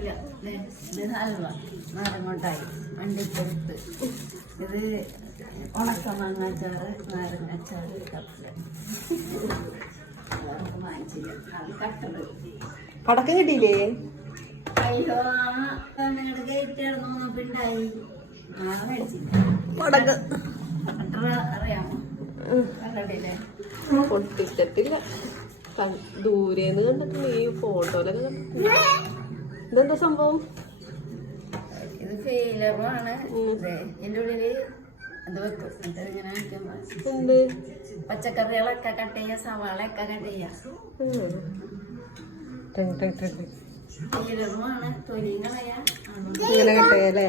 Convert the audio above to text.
കുഴപ്പമില്ല. ഇത് ഹൽവ, നാരങ്ങോട്ടായി, അണ്ടിപ്പരുത്ത്, ഇത് ഉണക്കമാങ്ങാച്ചാറ്, നാരങ്ങാച്ചാറ്, കപ്സ് വാങ്ങിച്ചില്ല. അത് കട്ടത് പടക്കം കിട്ടിയില്ലേ? അയ്യോ, നിങ്ങളുടെ ഗേറ്റ് ഇടന്നോന്നപ്പിണ്ടായി. മേടിച്ചില്ല. അറിയാമോ? കണ്ടില്ലേ? പൊട്ടിച്ചിട്ടില്ല, ദൂരേന്ന് കണ്ടിട്ടില്ല. ഈ ഫോട്ടോയിലൊക്കെ കണ്ടിട്ടില്ല. ഇതെന്താ സംഭവം? ഇത് ഫെയിലറാണ്. ഇതിന്റെ ഉള്ളില് അത് വെക്കും. ഇങ്ങനെ എന്ത് പച്ചക്കറികളൊക്കെ കട്ട് ചെയ്യാ, സവാളയൊക്കെ കട്ട് ചെയ്യാ. ടങ് ടങ് ടങ്. ഫെയിലറുമാണ്. തൊലി കളയാ. ഇങ്ങനെ കട്ട് ചെയ്യാല്ലേ?